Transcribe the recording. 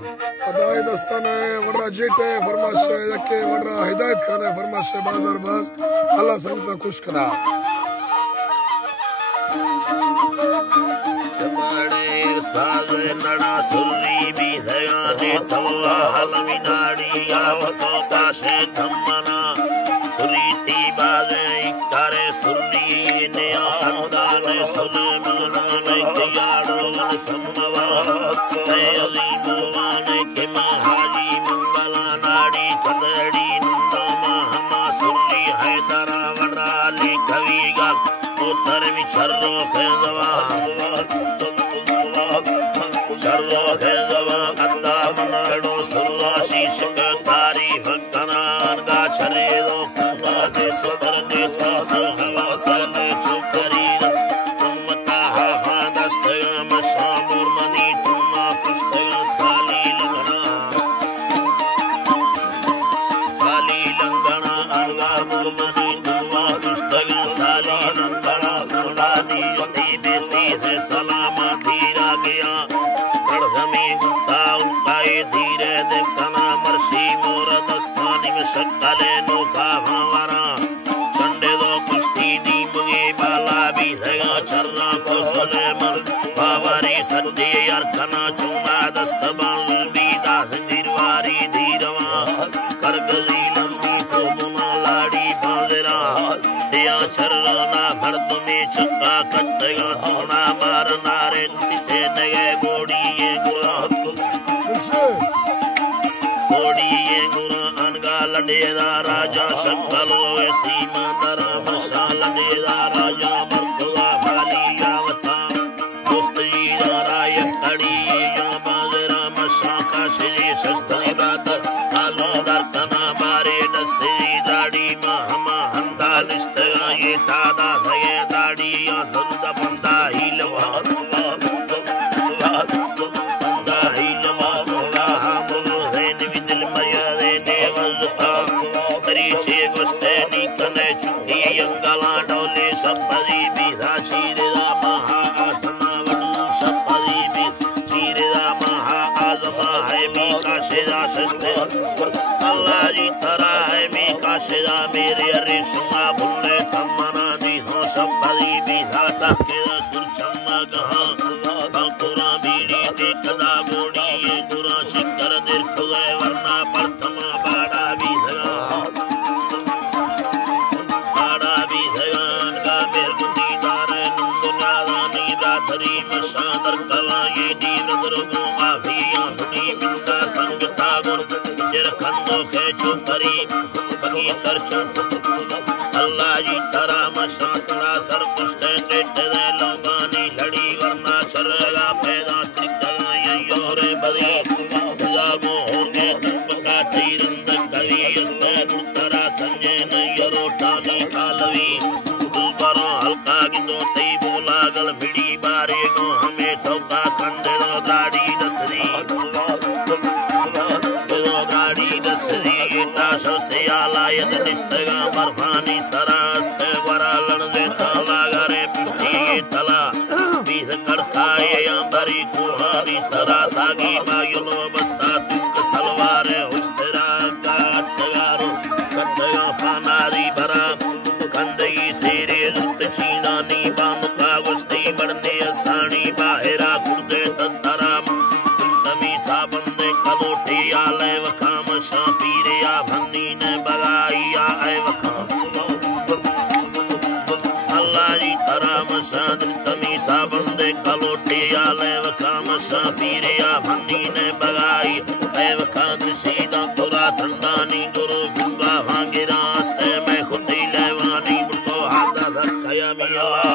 अदाई दस्ताना है वरना जेट है फरमाश है यके वरना हिदायत खाना है फरमाश है बाजार बाज अल्लाह संगता खुश करा साजे नड़ा सुरी भी दया दे तवा हलमी नाड़ी आवतो काशे धम्मना सुरी ती बाजे करे सुरी ने आंदाने सुने मनाने कियाड़ो मन सम्मवा ते अली मोवाने के महाजी मंगला नाड़ी कदड़ी नंदमा हमा सुरी हैदरा वराली कवि गल उतर विचरो खेदवा सर्वो खेदवा अत्ता मनाड़ो सर्वा शीशक तारी भक्तनान गा छरे दो कुमादे सुबर दे सास हवा सले चुकरी उम्मता हा दस्तया मशामुर मनी तुमा पुस्तया साली लंगना अरगा मुरमनी तुमा पुस्तया साली लंगना सुलानी यती देसी है सलामा धीरा गया धीरे देखना मर्सी मोर दस्तानी में शक्ले नोका भावरा संडे दो कुश्ती दी मुगे बाला भी सगा चर्रा को सुने मर भावरी सज्जे अर्कना चुमा दस्तबाल बीदा जिरवारी धीरवा करगली लंबी तो मुना लाड़ी बांदरा दिया चर्रा ना भरत में चक्का कट्टेगा सोना मार नारे तिसे नगे गोड़ी ये गुआ लडेदा राजा शक्लो सीमा दरा मशा लडेदा राजा मर्दवा भाली यावता दोस्ती राय कड़ी या बाजरा मशा का श्री शस्त्री बात आलो दर्शना मारे दसी दाड़ी महमा हंदा निष्ठा ये दादा भये दाड़ी या संदा बंदा हिलवा मेरे अरे सुना भूले तमना दी हो सब बली भी घाटा के सुरचम्मा कहां बाकुरा बीड़ी के कदा गोड़ी ये गुरा चिकर दिल खुले वरना परतमा बाड़ा भी धगा का मेर गुदीदार नंदना रानी राधरी मशादर कला ये दीन गुरु आभिया धनी बिंदा संगता गुण जर खंडो के चुपरी बगी सरचो अल्लाह जी तारा मशा सरा सर पुष्टे टेटे दे लोगानी लड़ी वरना चरगा पैदा तिकला योरे बदी जागो होगे तुमका तीरंद कली उसने तारा संजय न यरो टाली कालवी दुलबरो हल्का गिदो तई बोला गल बिड़ी बारे गो हमें ठोका कंदे दो दाढ़ी दसरी से आलायत निस्तगा मरफानी सरास पे वरालन दे ताला गरे पिस्ती तला बीस करता ये अंबरी कुहानी सरा सागी बायुलो बस्ता तुक सलवारे उस्तरा काटगारो कटगा पानारी भरा कंदई सेरे लुट चीनानी बाम का गुस्ती बढ़ने सानी बाहरा कुर्दे तंतरा तमी साबंदे कलोटी आले वखाम शापीरे या भन्नी ने बगाइया ऐ वखाम अल्लाह जी तारा मशाद तमी साबंदे कलोटी आले वखाम शापीरे या भन्नी ने बगाई ऐ वखाम सीधा पुरा तंदानी गुरु बिंबा भांगे रास्ते में खुदी लेवानी बुतो हाथा धक्या मिया